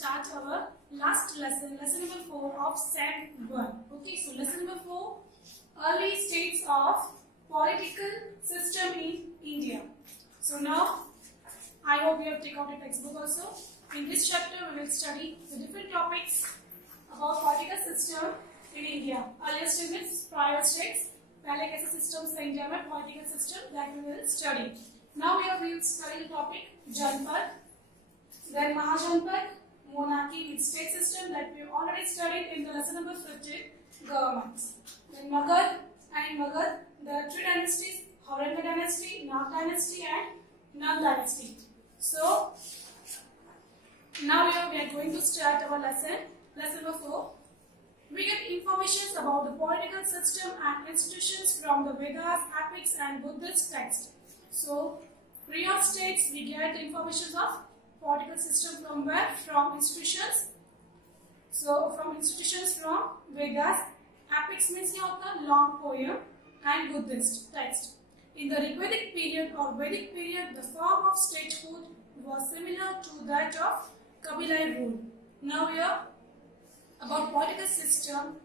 start our last lesson, lesson number 4 of Set 1. Okay, so lesson number 4, early states of political system in India. So now, I hope you have taken out a textbook also. In this chapter, we will study the different topics about political system in India. Earliest in its prior states, पहले कैसे systems थे India में political system that we will study. Now we will study the topic Janpad, then Mahajanpad, monarchy with state system that we have already studied in the lesson number 15, governments. Then Magad, and Magad, there are three dynasties: Aurangzeb dynasty, Nag dynasty, and Nand dynasty. So now we are going to start our lesson number 4. We get information about the political system and institutions from the Vedas, epics, and Buddhist texts. So, prior states we get the information of political system from where? From institutions. So, from institutions from Vedas, epics means long poem, and Buddhist text. In the Rigvedic period or Vedic period, the form of statehood was similar to that of Kabilai rule. Now here, about political system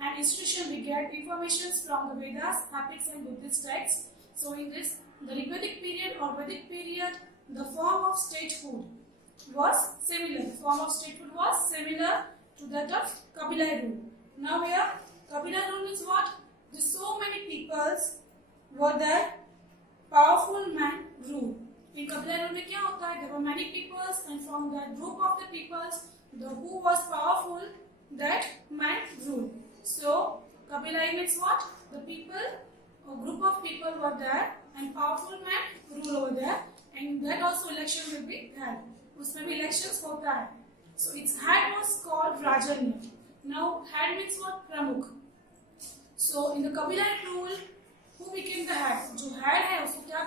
and institution, we get information from the Vedas, epics, and Buddhist texts. So in this, the Rigvedic period or Vedic period, the form of statehood was similar. The form of statehood was similar to that of Kabilai rule. Now here, Kabilai rule is what? There's so many peoples were there, powerful men rule. In Kabilai rule, क्या होता है? There were many peoples, and from that group of the peoples, the who was powerful, that man rule. So Kabilai means what? The people, a group of people were there, and powerful man rule over there, and that also election will be held. उसमें भी elections होता है. So its head was called Rajanya. Now head means what? Pramukh. So in the Kabilai rule, who became the head? जो head है उसको क्या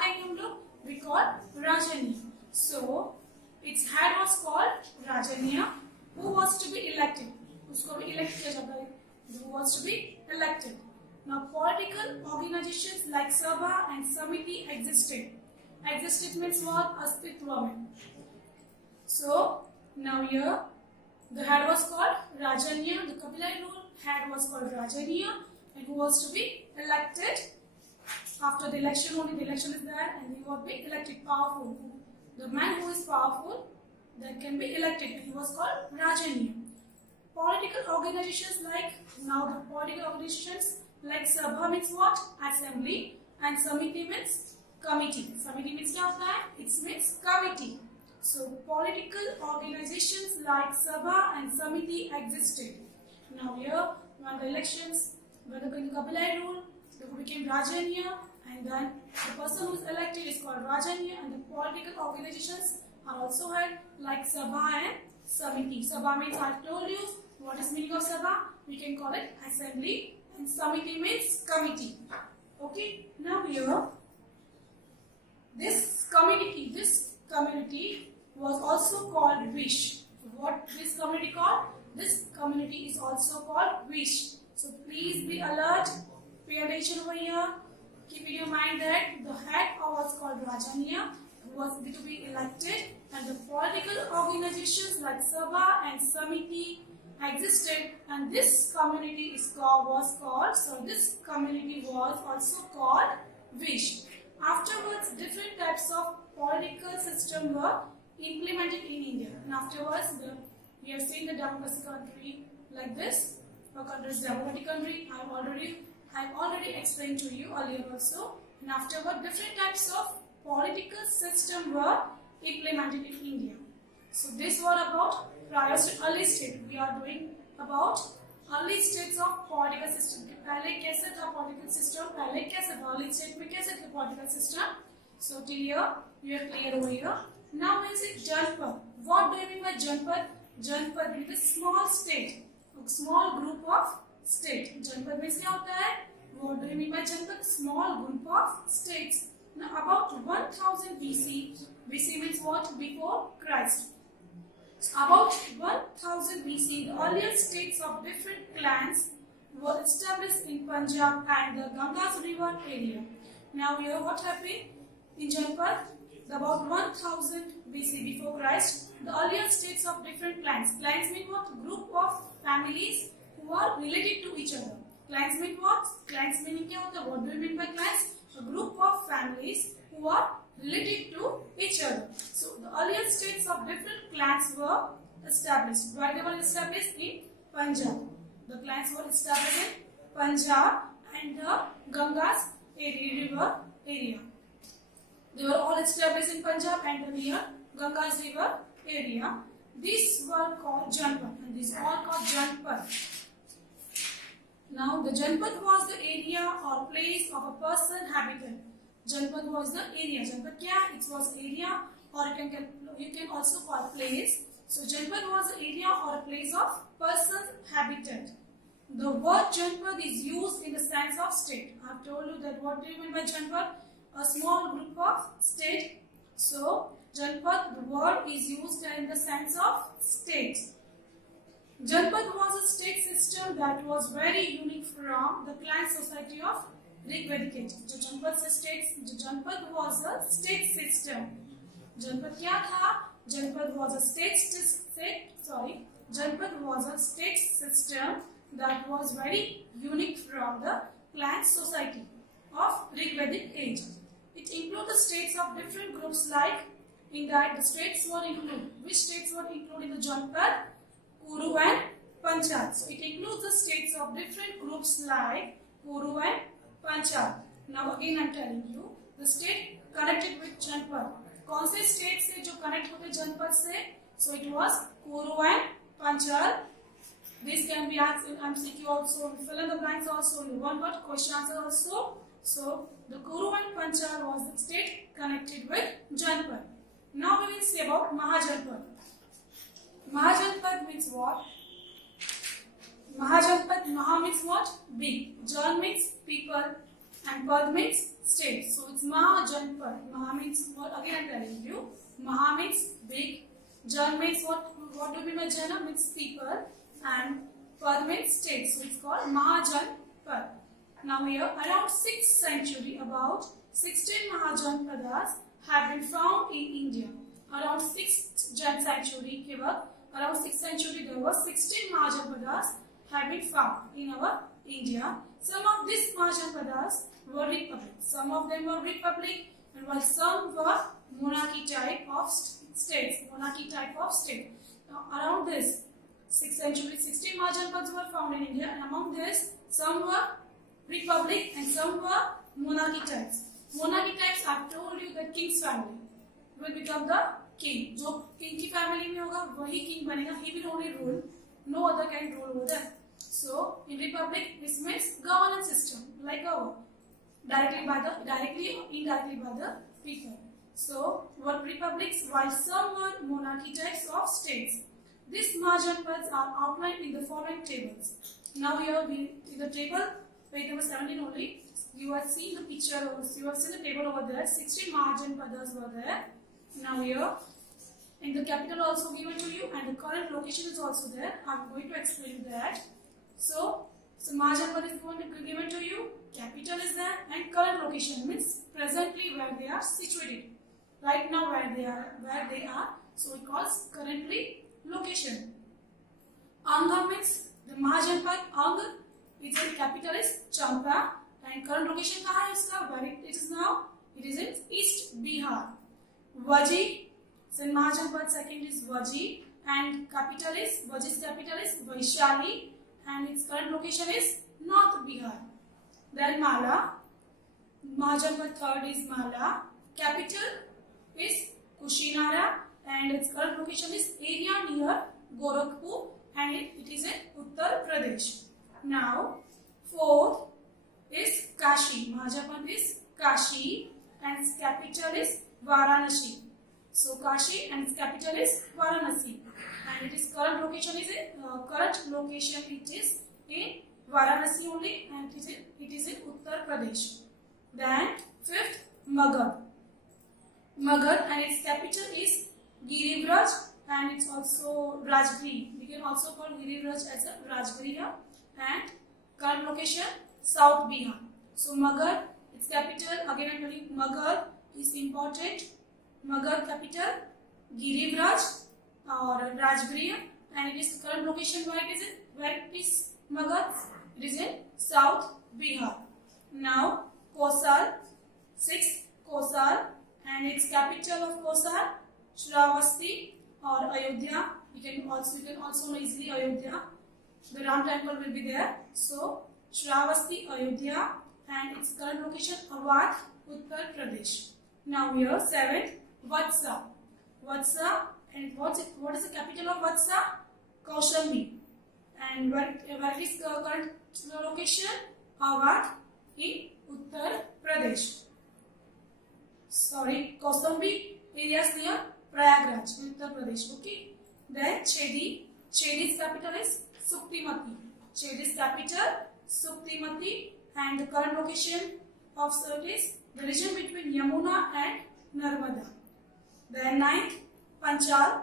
कहेंगे हम लोग? We call Rajanya. So its head was called Rajanya, who was to be elected. उसको भी elect किया जाता है. Who was to be elected. Now political organizations like Sabha and Samiti existed. Existed means what? अस्तित्व में. So now here the head was called Rajanya. The Kabilai rule head was called Rajanya, and who was to be elected. After the election, only the election is there, and he would be elected powerful. The man who is powerful that can be elected, and he was called Rajanya. Political organizations like, now the political organizations like Sabha means what? Assembly, and Samiti means committee. Samiti means क्या होता है? It means committee. So political organizations like Sabha and Samiti existed. Now here, when the elections, when the Kabilai rule, who became Rajanya, and then the person who is elected is called Rajanya, and the political organizations are also had like Sabha and Samiti. Sabha means, I told you what is meaning of Sabha. We can call it assembly, and Samiti means committee. Okay. Now here, this community was also called Vish. What this community called? This community is also called Vish. So please be alert. Pay attention over here. Keep in your mind that the head was called Rajanya, who was to be elected, and the political organizations like Sabha and Samiti existed, and this community was also called Vish. Afterwards, different types of political system were implemented in India, and afterwards we have seen the democracy country like this. Our country is democratic country. I've already explained to you earlier also. And afterward, different types of political system were implemented in India. So this was about prior to early state. We are doing about early states of political system. पहले कैसे था political system? पहले कैसे था early state में कैसे था political system? So till here you are clear over here. Now we see Janpad. What do you mean by Janpad? Janpad means a small state, a small group of state. Janpad means क्या होता है? What do you mean by Janpad? Small group of states. Now about 1000 BC. BC means what? Before Christ. About 1000 BC, the earliest states of different clans were established in Punjab and the Ganges river area. Now here what happened in Janpad? About 1000 BC before Christ, the earlier states of different clans. Clans mean what? Group of families who are related to each other. Clans mean what? Clans meaning क्या होता है? What do you mean by clans? A group of families who are related to each other. So the earlier states of different clans were established. Where they were established? In Punjab. The clans were established in Punjab and the Ganga's river area. They were all established in Punjab and near Ganga's river area. These were called Janpad, and these are called Janpad. Now the Janpad was the area or place of a person habited. Janpad was the area. Janpad kya? It was area, or you can also call place. So Janpad was the area or a place of person habited. The word Janpad is used in the sense of state. I have told you that what do you mean by Janpad? A small group of state. So Janpad, the word is used in the sense of state. Janpad was a state system that was very unique from the clan society of Rigvedic age. Janpad was a state system. Janpad क्या था? Janpad was a Janpad was a state system that was very unique from the clan society of Rigvedic age. It includes the states of different groups like, in that the states were included. Which states were included in the Janpad? Kuru and Panchal. So it includes the states of different groups like Kuru and Panchal. Now again I am telling you, the state connected with Janpad. कौन से state से जो connect होते जनपद से? So it was Kuru and Panchal. This can be asked in MCQ also, fill in the blanks also, in one word question answer also. So the Kuru and Panchal was the state connected with Janpad. Now we will see about Mahajanpad. Mahajanpad means what? Mahajanpad, Maha means what? Big. Jan means people and Pad means state. So it's Mahajanpad. Maha means what? Again I am telling you. Maha means big. Jan means what? What do we mean by Jana? Means people. And Pad means state. So it's called Mahajanpad. Now here, around 6th century, about 16 Mahajanpadas have been found in India. Around 6th century, around 6th century there were 16 Mahajanpadas have been found in our India. Some of these Mahajanpadas were republic. Some of them were republic, and while some were monarchy type of states. Monarchy type of state. Now around this 6th century, 16 Mahajanpadas were found in India, and among this some were republic and some were monarchy types. Monarchy types, I have told you that king's family will become the king. जो king की family में होगा वही king बनेगा. He will only rule. No other can rule over that. So in republic, this means governance system like our directly or indirectly by the people. So were republics, while some were monarchy types of states. These Mahajanpads are outlined in the following tables. Now here in the table, page number 17 only, you have seen the picture, you have seen the table over there. 16 Mahajanpadas were there. Now here, in the capital also given to you, and the current location is also there. I am going to explain that. So Mahajanpad is given to you, capital is there, and current location means presently where they are situated. Right now where they are. So it calls currently location. Anga means the Mahajanpad. Anga, its capital is Champa, and current location kahan hai iska? Where it is now? It is in East Bihar. Vaji, so Mahajanpad second is Vaji, and Vaji's capital is Vaishali, and its current location is North Bihar. Then Mala, Mahajanpad third is Mala, capital is Kushinara, and its current location is area near Gorakhpur, and it is in Uttar Pradesh. Now, fourth is Kashi. Mahajanpad is Kashi, and its capital is Varanasi. So Kashi and its capital is Varanasi, and its current location is in Varanasi only, and it is in Uttar Pradesh. Then fifth, Magad. Magad, and its capital is Girivraj, and it's also Rajgiri. We can also call Girivraj as a Rajgiriya, and current location South Bihar. So Magad, its capital, again I am telling Magad is important. Magad capital, Girivraj, or Rajgiriya, and it is current location where it is Magad. It is in South Bihar. Now Kosal, 6 Kosal, and its capital of Kosal Shravasti or Ayodhya. You can also know easily Ayodhya. The Ram temple will be there. So Shravasti, Ayodhya, and its current location Awadh, Uttar Pradesh. Now here 7th Vatsa. Vatsa, and what is the capital of Vatsa? Kaushambi. And where is the current location? Awadh in Uttar Pradesh. Sorry, Kaushambi areas near Prayagraj in Uttar Pradesh. Okay. Then Chedi. Chedi's capital is Suktimati. Chedi's capital Suktimati, and the current location of it is the region between Yamuna and Narmada. Then 9th Panchal.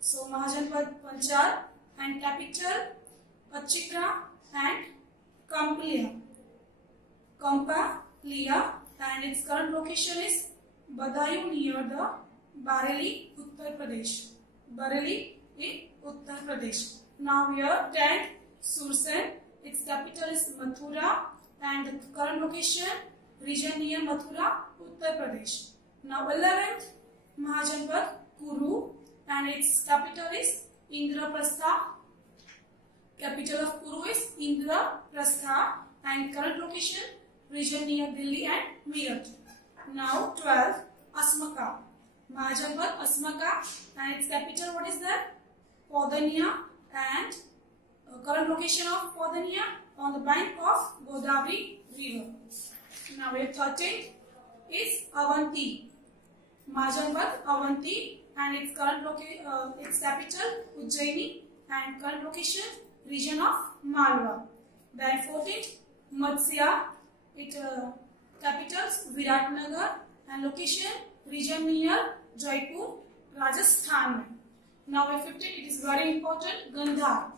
So Mahajanpad Panchal, and capital Pachikra and Kampalia. And its current location is Badayu near the Bareilly, Uttar Pradesh. Bareilly in Uttar Pradesh. Now here 10th Sursen. Its capital is Mathura, and the current location region near Mathura, Uttar Pradesh. Now 11th Mahajanpad Kuru, and its capital is Indraprastha. Capital of Kuru is Indraprastha, and current location region near Delhi and Meerut. Now 12th Asmaka. Mahajanpad Asmaka, and its capital what is that? Podania, and current location of Podania on the bank of Godavari river. Now we have 13th is Avanti. Mahajanpad Avanti, and its current its capital Ujjaini, and current location region of Malwa. Then 14th Matsya. Its capitals Viratnagar, and location region near Jaipur, Rajasthan. Now we 15th, it is very important, Gandhar.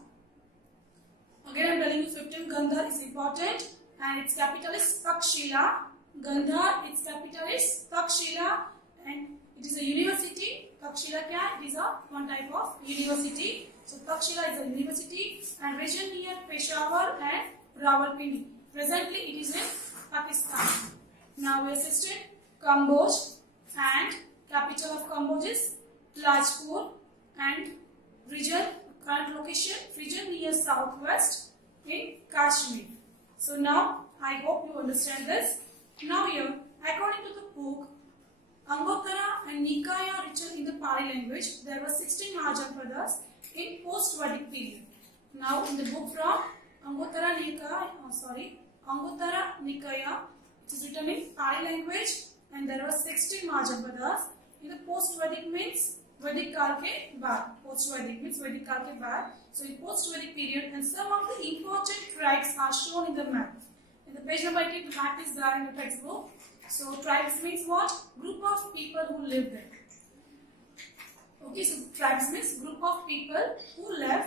Again I am telling you 15th Gandhar is important, and its capital is Takshila. Gandhar, its capital is Takshila, and it is a university. Takshila kya? It is one type of university. So Takshila is a university, and region near Peshawar and Rawalpindi. Presently it is in Pakistan. Now we assisted Kamboj, and capital of Kamboj is Lajpur, and region, current location, region near southwest in Kashmir. So now I hope you understand this. Now here, according to the book Anguttara and Nikaya written in the Pali language, there were 16 Mahajanpadas in post-Vedic period. Now in the book from Anguttara Nikaya, it is written in Pali language, and there were 16 Mahajanpadas in the post-Vedic means Vedic Kal ke baad. Post-Vedic means Vedic Kal ke baad. So in post-Vedic period, and some of the important tribes are shown in the map. In the page number 18, the map is there in the textbook. So tribes means what? Group of people who live there. Okay, so tribes means group of people who live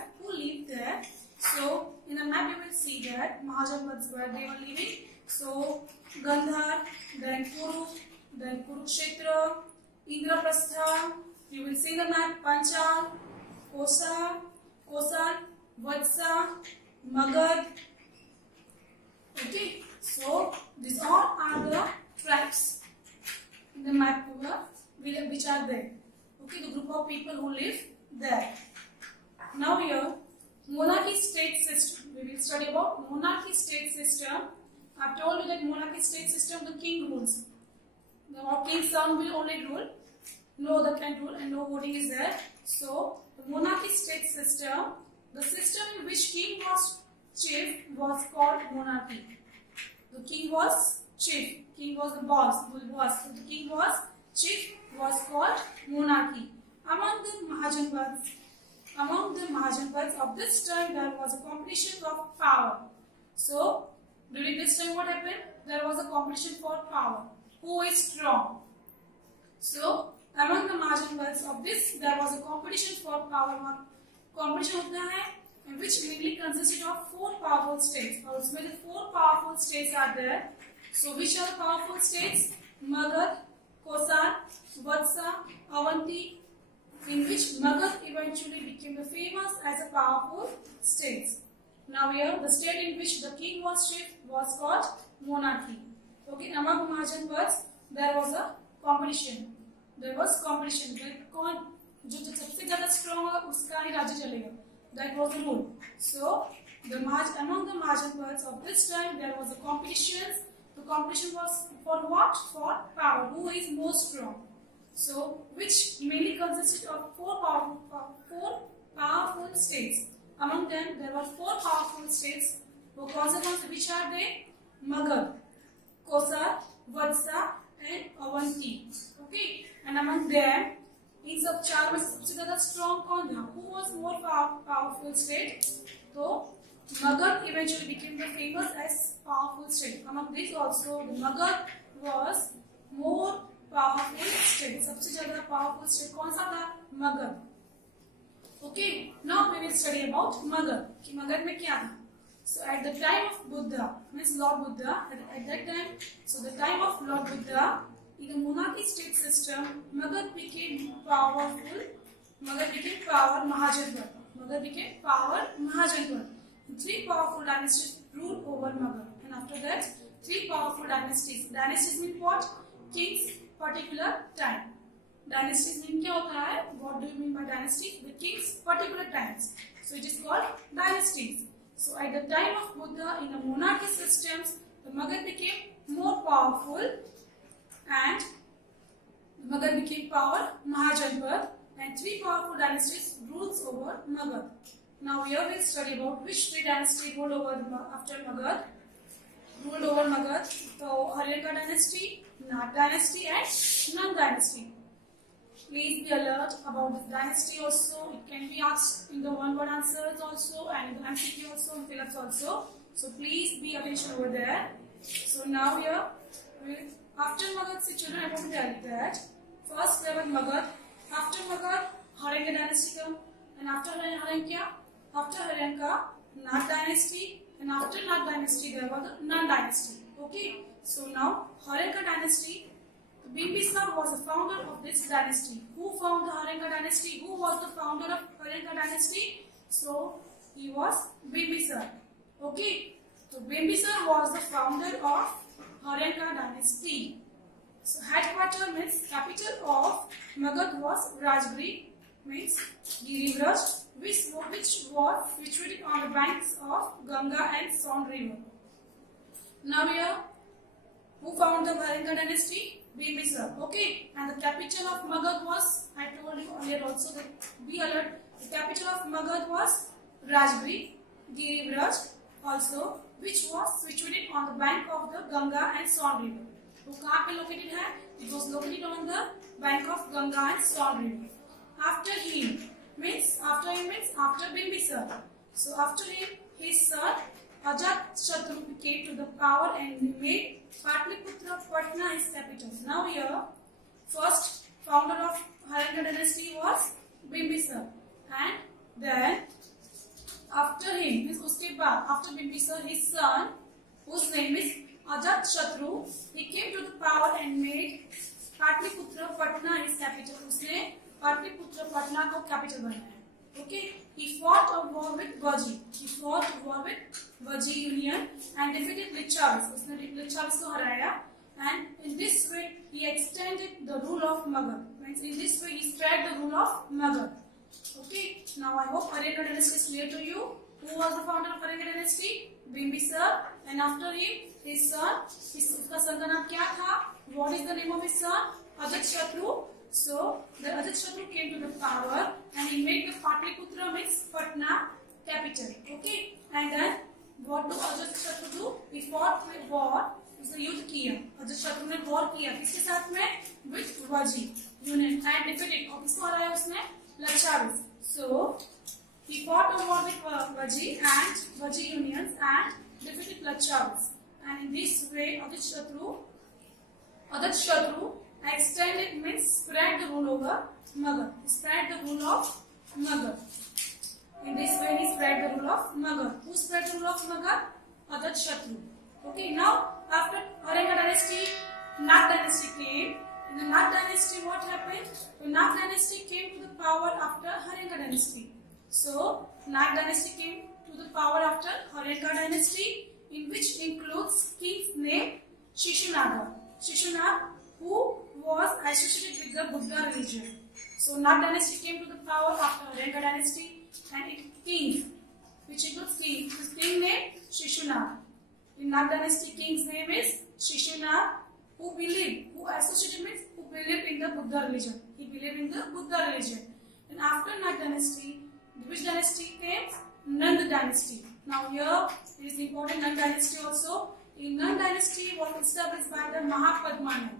there. So in the map you will see that Mahajanpads where they were living. So Gandhar, then Kuru, then Kurukshetra, Indraprastha. You will see the map Panchal, Kosal, Vatsa, Magad. Okay, so these all are the tribes in the map which are there. Okay, the group of people who live there. Now here, monarchy state system. We will study about monarchy state system. I have told you that monarchy state system, the king rules. The king's son will only rule. No other can rule, and no voting is there. So the monarchy state system, the system in which king was chief, was called monarchy. The king was chief. King was the boss. So the king was chief, was called monarchy. Among the Mahajanpads of this time, there was a competition of power. So during this time, what happened? There was a competition for power. Who is strong? So among the Mahajanpads of this, there was a competition for power. Competition hota hai, which mainly consisted of 4 powerful states. Also, the 4 powerful states are there. So which are the powerful states? Magad, Kosal, Vatsa, Avanti, in which Magad eventually became the famous as a powerful state. Now here, the state in which the king was chief was called monarchy. Okay, among Mahajanapads, there was a competition. There was competition. कौन जो सबसे ज़्यादा strong होगा उसका ही राज्य चलेगा. That was the rule. So, among the Mahajanapads of this time, there was a competition. The competition was for what? For power. Who is more strong? So, which mainly consisted of four powerful states. Among them, there were four powerful states. Which are they? Magad, Kosar, Vatsa, and Avanti. Okay, and among them, in सब चार में सबसे ज़्यादा strong कौन था? Who was more powerful state? तो Magad eventually became the famous as powerful state. Among these also, the Magad was more powerful state. सबसे ज़्यादा powerful state कौन सा था? Magad. Okay, now we will study about Magad. कि Magad में क्या था? So at the time of Buddha, means Lord Buddha, at that time, so the time of Lord Buddha, in the monarchy state system, Magad became powerful. Magad became power Mahajanpad. Magad became power Mahajanpad. Three powerful dynasties ruled over Magad. And after that, three powerful dynasties. Dynasties mean what? King's particular time. Dynasties mean क्या होता है? What do you mean by dynasty? The king's particular times. So it is called dynasties. So at the time of Buddha, in the monarchy systems, the Magad became more powerful, and Magad became power Mahajanpad, and three powerful dynasties rules over Magad. Now here we will study about which three dynasties ruled over after Magad. Ruled over Magad, so Haryanka dynasty, Nag dynasty, and Nung dynasty. Please be alert about this dynasty also. It can be asked in the one-word answers also, and in the MCQ also, and fill-ups also. So please be attention over there. So now here, after Magad, children, I want to tell you that first there was Magad. After Magad, Haryanka dynasty come, and after Haryanka, Nag dynasty, and after Nag dynasty there was the Nung dynasty. Okay. So now Haryanka dynasty. Bimbisar was the founder of this dynasty. Who founded the Haryanka dynasty? Who was the founder of Haryanka dynasty? So he was Bimbisar. Okay. So Bimbisar was the founder of Haryanka dynasty. So headquarter means capital of Magad was Rajgiri, means Girivraj, which was situated on the banks of Ganga and Son river. Now here, who founded the Haryanka dynasty? Bimbisar. Okay, and the capital of Magad was, I told you earlier also that be alert, the capital of Magad was Rajgiri, Girivraj also, which was situated on the bank of the Ganga and Son river. तो कहाँ पे located है? It was located on the bank of Ganga and Son river. After Bimbisar. So after him, his son Ajatashatru came to the power and made Patliputra Patna his capital. Now here, first founder of Haryanka dynasty was Bimbisar, and then after him, after Bimbisar, his son, whose name is Ajatashatru, he came to the power and made Patliputra Patna his capital. उसने Patliputra Patna को capital बनाया. Okay, he fought a war with Vaji. Vaji Union and defeated Lichavis. उसने Lichavis को हराया. And in this way, he extended the rule of Magad. Means in this way, he spread the rule of Magad. Okay. Now I hope Haryanka dynasty is clear to you. Who was the founder of Haryanka dynasty? Bimbisar. And after him, his son. उसका son का नाम क्या था? What is the name of his son? Ajatashatru. So the Ajatashatru came to the power and he made the Patliputra means Patna capital. Okay. And then what do Ajatashatru do? He fought with war. उसने युद्ध किया. अजातशत्रु ने war किया किसके साथ में? With Vaji Union and defeated. और किसको हराया उसने? Lichavis. So he fought a war with Vaji and Vaji unions and defeated Lichavis. And in this way, Ajatashatru extended means spread the rule over Magad. Spread the rule of Magad. In this way, he spread the rule of Magad. Who spread the rule of Magad? Ajatashatru. Okay, now after Haryanka dynasty, Nag dynasty came, In the Nag dynasty, what happened? The Nag dynasty came to the power after Haringa dynasty. So, Nag dynasty came to the power after Haringa dynasty, in which includes kings named Shishunaga. Shishunaga, who was associated with the Buddha religion. So, Nag dynasty came to the power after Haringa dynasty, and it kings, which includes king. This king named Shishunaga. In Nag dynasty, king's name is Shishunaga, who associated means who believed in the Buddha religion. He believed in the Buddha religion. And after Nag dynasty, which dynasty came? Nanda dynasty. Now here it is important, Nanda dynasty also. In Nanda dynasty was established by the Mahapadmana.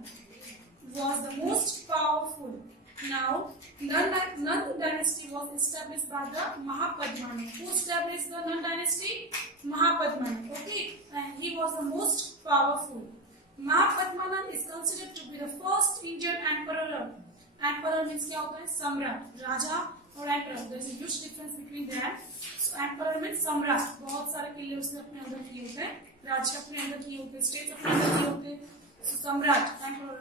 It was the most powerful. Now Nanda dynasty was established by the Mahapadmana. Who established the Nanda dynasty? Mahapadmana. Okay, and he was the most powerful. Mahapadmana is considered to be the first Indian emperor. Emperor means क्या होता है? सम्राट, राजा और emperor. There is a huge difference between them. So emperor means सम्राट. बहुत सारे किले उसने अपने अंदर किए होते हैं, राज्य अपने अंदर किए होते हैं, स्टेट्स अपने अंदर किए होते हैं. So सम्राट, emperor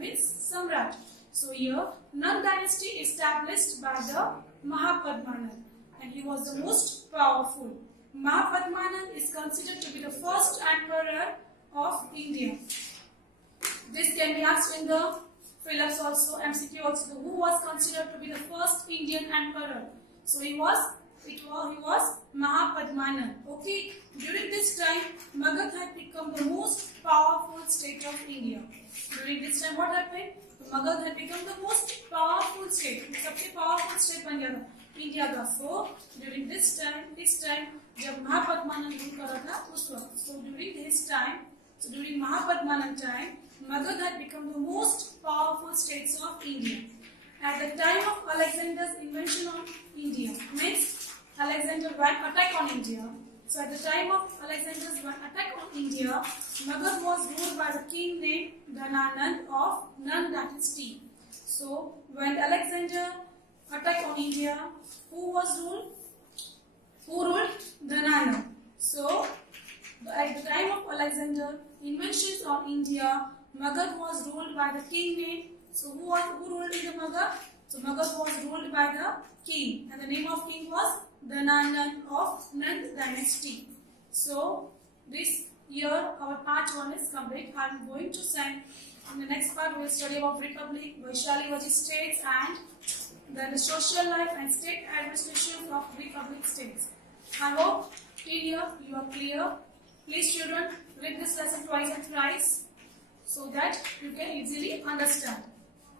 means सम्राट. So here, Nanda dynasty established by the Mahapadmana, and he was the most powerful. Mahapadmana is considered to be the first emperor of India. This can be asked in the prelims also, MCQ also. Who was considered to be the first Indian emperor? So he was Mahapadmana. Okay. During this time, Magad had become the most powerful state of India. During this time, what happened? Magad had become the most powerful state. सबसे powerful state बन गया था India का. So during this time जब महापद्मानन rule कर रहा था उस वक्त. So during Mahapadmana time, Magad had become the most powerful states of India. At the time of Alexander's invention of India, means Alexander went attack on India. So at the time of Alexander's attack on India, Magad was ruled by the king named Dhananand of Nanda dynasty. So when Alexander attacked on India, who ruled? Dhananand. So at the time of Alexander inventions on India, Magad was ruled by the king named. So who ruled in the Magad? So Magad was ruled by the king, and the name of king was Dhananand of Nanda dynasty. So this year our part 1 is complete. I am going to send in the next part we will study about Republic, Vaishyali states, and then the social life and state administration of Republic states. I hope till here you are clear. Please children, read this lesson twice and thrice so that you can easily understand.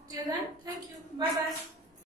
Till then, thank you. Bye bye.